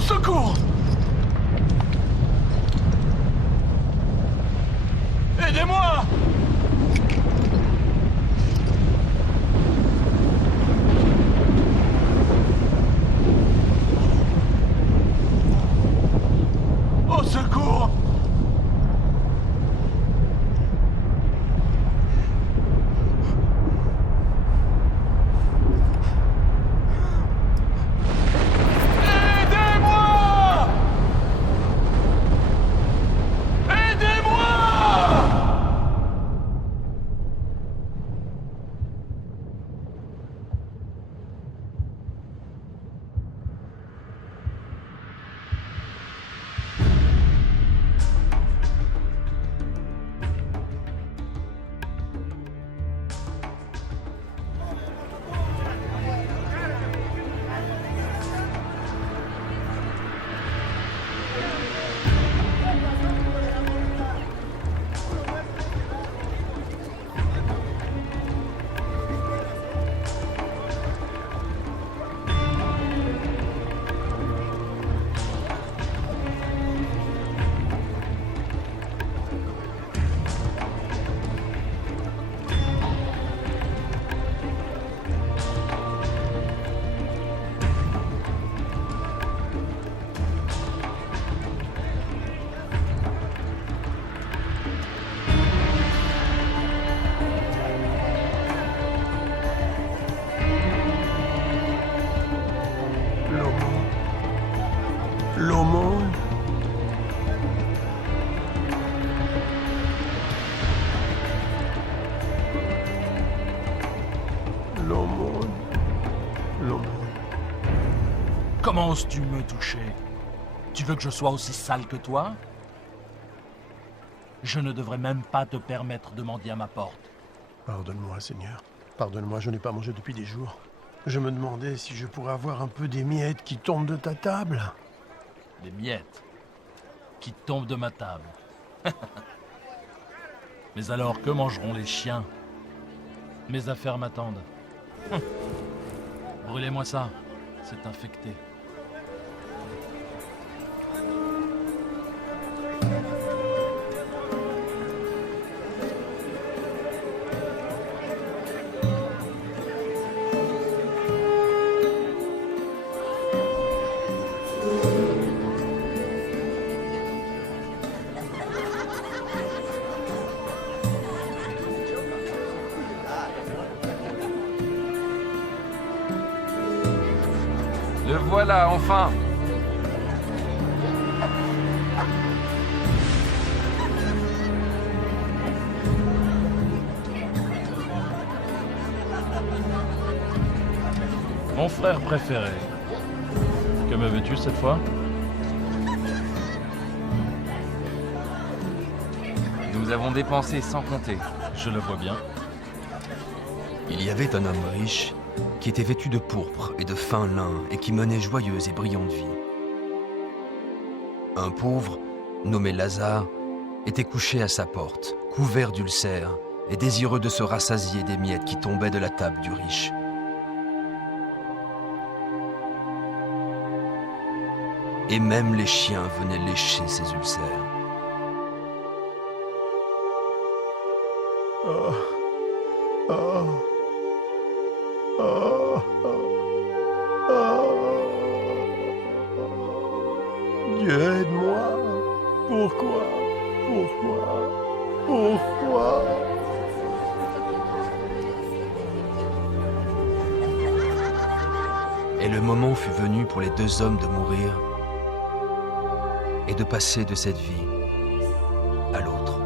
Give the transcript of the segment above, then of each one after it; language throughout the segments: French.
Au secours! Aidez-moi! Au secours! Aidez-moi! Aidez-moi! L'aumône. L'aumône. L'aumône. Comment oses-tu me toucher? Tu veux que je sois aussi sale que toi? Je ne devrais même pas te permettre de mendier à ma porte. Pardonne-moi, Seigneur. Pardonne-moi, je n'ai pas mangé depuis des jours. Je me demandais si je pourrais avoir un peu des miettes qui tombent de ta table. Des miettes qui tombent de ma table. Mais alors, que mangeront les chiens? Mes affaires m'attendent. Brûlez-moi ça, c'est infecté. Le voilà, enfin! Mon frère préféré. Que me veux-tu cette fois? Nous avons dépensé sans compter. Je le vois bien. Il y avait un homme riche qui était vêtu de pourpre et de fin lin et qui menait joyeuse et brillante vie. Un pauvre, nommé Lazare, était couché à sa porte, couvert d'ulcères et désireux de se rassasier des miettes qui tombaient de la table du riche. Et même les chiens venaient lécher ses ulcères. Oh. Oh. Oh. Oh. Dieu, aide-moi. Pourquoi? Pourquoi? Pourquoi? Et le moment fut venu pour les deux hommes de mourir et de passer de cette vie à l'autre.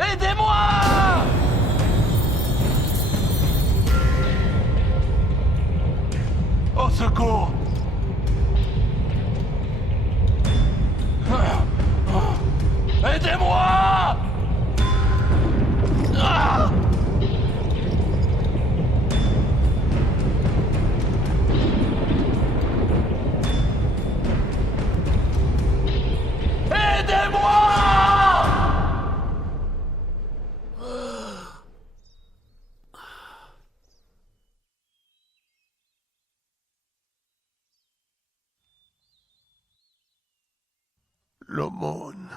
Aidez-moi! Au secours! Aidez-moi! Ah! L'aumône.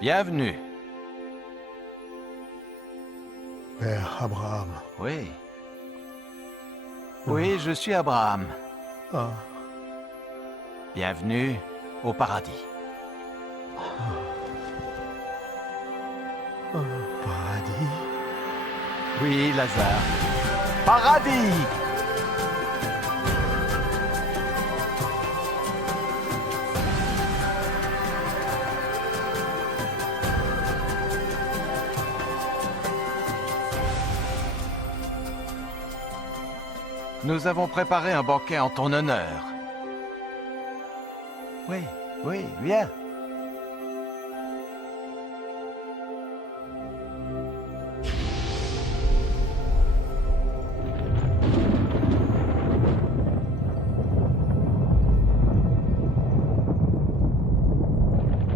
Bienvenue. Père Abraham. Oui. Oui, je suis Abraham. Ah, Bienvenue au paradis. paradis. Oui, Lazare. Paradis! Nous avons préparé un banquet en ton honneur. Oui, oui, viens.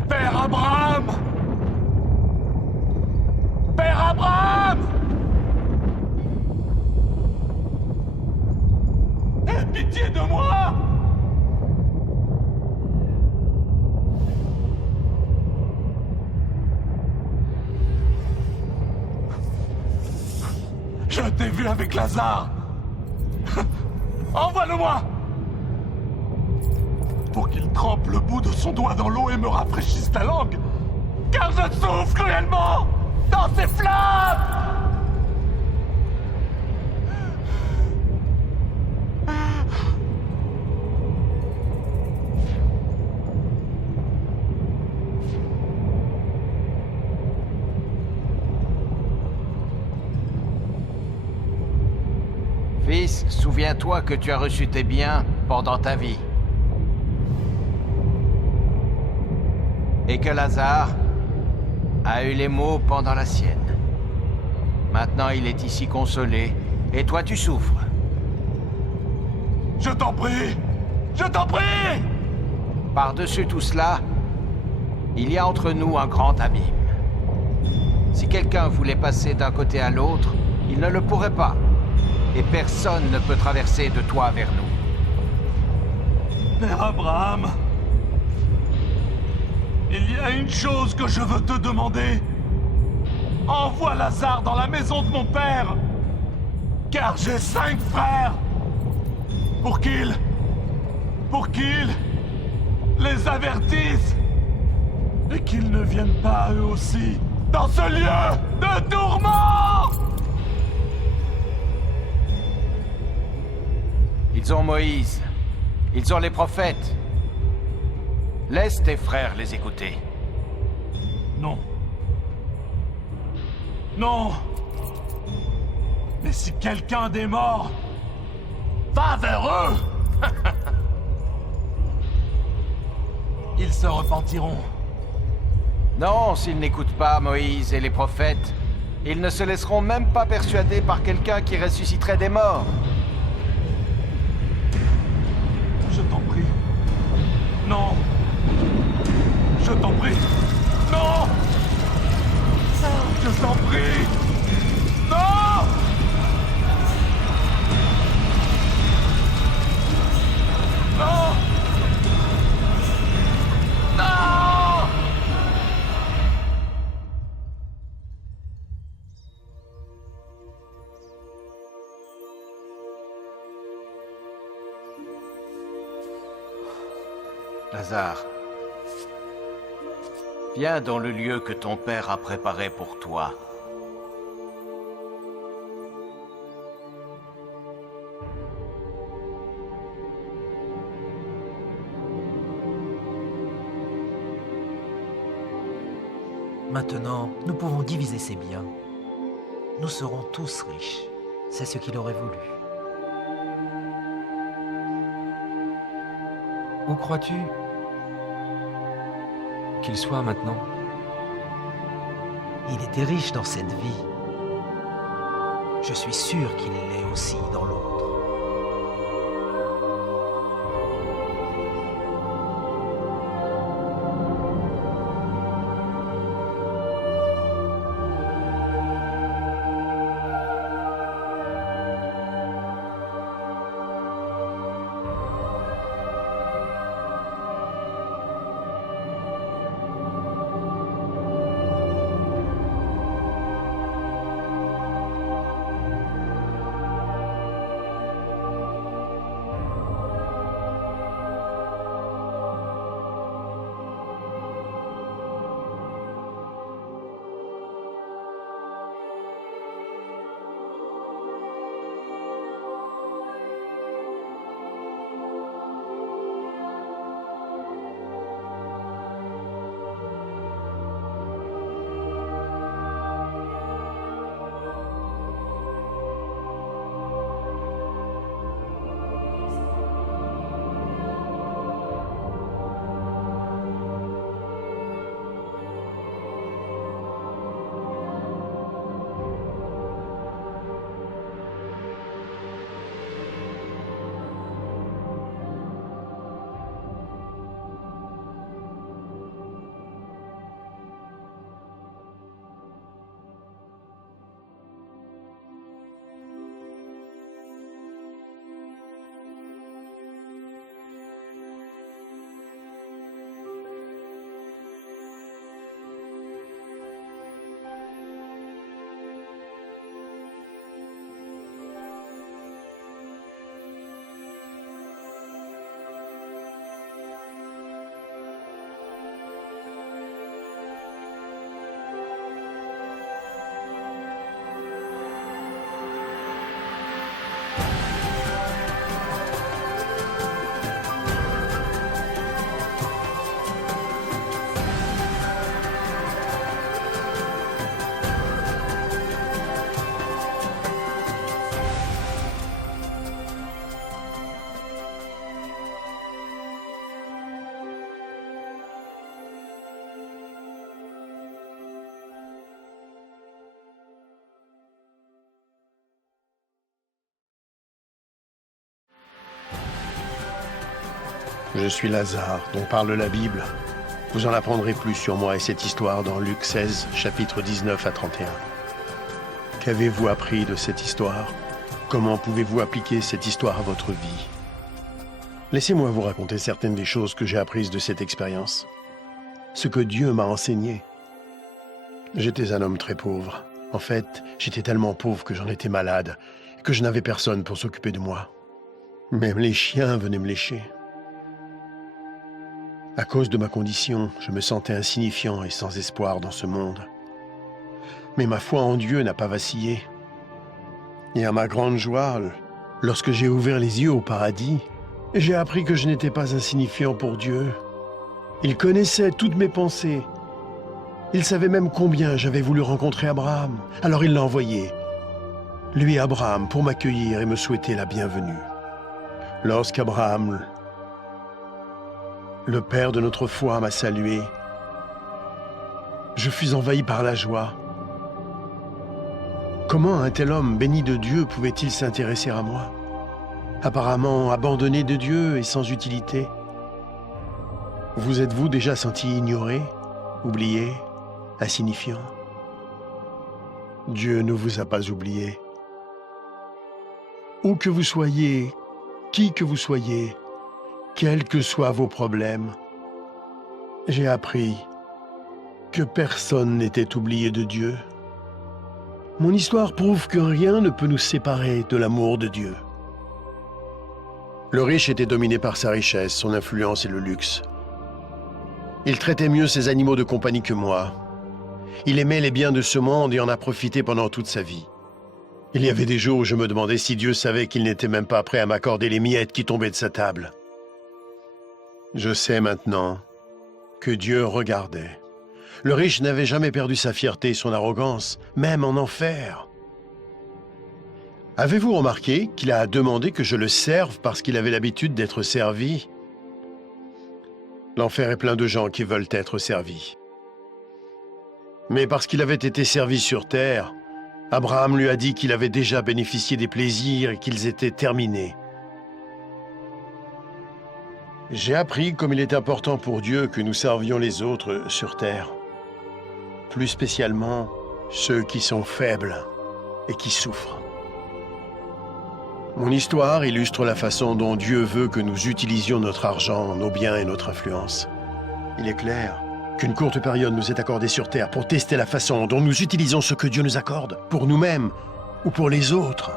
Père Abraham! Père Abraham! Aie pitié de moi! Je t'ai vu avec Lazare! Envoie-le-moi! Pour qu'il trempe le bout de son doigt dans l'eau et me rafraîchisse la langue! Car je souffre cruellement dans ces flammes! Fils, souviens-toi que tu as reçu tes biens pendant ta vie. Et que Lazare a eu les maux pendant la sienne. Maintenant, il est ici consolé, et toi tu souffres. Je t'en prie! Je t'en prie! Par-dessus tout cela, il y a entre nous un grand abîme. Si quelqu'un voulait passer d'un côté à l'autre, il ne le pourrait pas. Et personne ne peut traverser de toi vers nous. Père Abraham, il y a une chose que je veux te demander. Envoie Lazare dans la maison de mon père, car j'ai 5 frères, pour qu'ils les avertissent et qu'ils ne viennent pas eux aussi dans ce lieu de tourment. Ils ont Moïse. Ils ont les prophètes. Laisse tes frères les écouter. Non. Non. Mais si quelqu'un des morts va vers eux, ils se repentiront. Non, s'ils n'écoutent pas Moïse et les prophètes, ils ne se laisseront même pas persuader par quelqu'un qui ressusciterait des morts. Je t'en prie. Non. Je t'en prie. Non. Je t'en prie. Non. Non. Non. Lazare, viens dans le lieu que ton père a préparé pour toi. Maintenant, nous pouvons diviser ses biens. Nous serons tous riches. C'est ce qu'il aurait voulu. Où crois-tu qu'il soit maintenant? Il était riche dans cette vie. Je suis sûr qu'il l'est aussi dans l'autre. Je suis Lazare, dont parle la Bible. Vous en apprendrez plus sur moi et cette histoire dans Luc 16, chapitres 19 à 31. Qu'avez-vous appris de cette histoire? Comment pouvez-vous appliquer cette histoire à votre vie? Laissez-moi vous raconter certaines des choses que j'ai apprises de cette expérience. Ce que Dieu m'a enseigné. J'étais un homme très pauvre. En fait, j'étais tellement pauvre que j'en étais malade, que je n'avais personne pour s'occuper de moi. Même les chiens venaient me lécher. À cause de ma condition, je me sentais insignifiant et sans espoir dans ce monde. Mais ma foi en Dieu n'a pas vacillé. Et à ma grande joie, lorsque j'ai ouvert les yeux au paradis, j'ai appris que je n'étais pas insignifiant pour Dieu. Il connaissait toutes mes pensées. Il savait même combien j'avais voulu rencontrer Abraham. Alors il l'a envoyé, lui Abraham, pour m'accueillir et me souhaiter la bienvenue. Lorsqu'Abraham, le père de notre foi, m'a salué, je fus envahi par la joie. Comment un tel homme béni de Dieu pouvait-il s'intéresser à moi? Apparemment abandonné de Dieu et sans utilité. Vous êtes-vous déjà senti ignoré, oublié, insignifiant? Dieu ne vous a pas oublié. Où que vous soyez, qui que vous soyez, quels que soient vos problèmes, j'ai appris que personne n'était oublié de Dieu. Mon histoire prouve que rien ne peut nous séparer de l'amour de Dieu. Le riche était dominé par sa richesse, son influence et le luxe. Il traitait mieux ses animaux de compagnie que moi. Il aimait les biens de ce monde et en a profité pendant toute sa vie. Il y avait des jours où je me demandais si Dieu savait qu'il n'était même pas prêt à m'accorder les miettes qui tombaient de sa table. Je sais maintenant que Dieu regardait. Le riche n'avait jamais perdu sa fierté et son arrogance, même en enfer. Avez-vous remarqué qu'il a demandé que je le serve parce qu'il avait l'habitude d'être servi? L'enfer est plein de gens qui veulent être servis. Mais parce qu'il avait été servi sur terre, Abraham lui a dit qu'il avait déjà bénéficié des plaisirs et qu'ils étaient terminés. J'ai appris comme il est important pour Dieu que nous servions les autres sur terre. Plus spécialement, ceux qui sont faibles et qui souffrent. Mon histoire illustre la façon dont Dieu veut que nous utilisions notre argent, nos biens et notre influence. Il est clair qu'une courte période nous est accordée sur terre pour tester la façon dont nous utilisons ce que Dieu nous accorde, pour nous-mêmes ou pour les autres.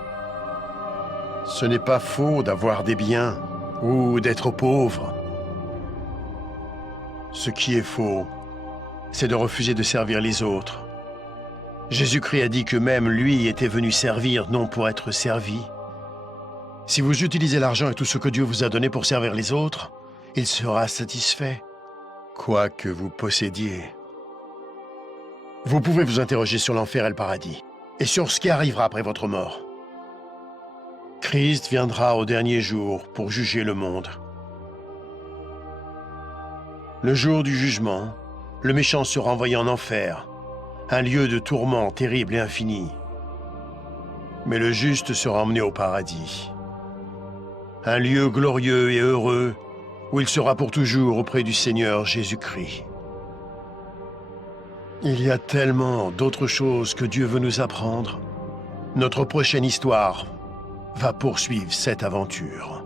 Ce n'est pas faux d'avoir des biens ou d'être pauvre. Ce qui est faux, c'est de refuser de servir les autres. Jésus-Christ a dit que même lui était venu servir, non pour être servi. Si vous utilisez l'argent et tout ce que Dieu vous a donné pour servir les autres, il sera satisfait, quoi que vous possédiez. Vous pouvez vous interroger sur l'enfer et le paradis, et sur ce qui arrivera après votre mort. Christ viendra au dernier jour pour juger le monde. Le jour du jugement, le méchant sera envoyé en enfer, un lieu de tourment terrible et infini. Mais le juste sera emmené au paradis, un lieu glorieux et heureux où il sera pour toujours auprès du Seigneur Jésus-Christ. Il y a tellement d'autres choses que Dieu veut nous apprendre. Notre prochaine histoire va poursuivre cette aventure.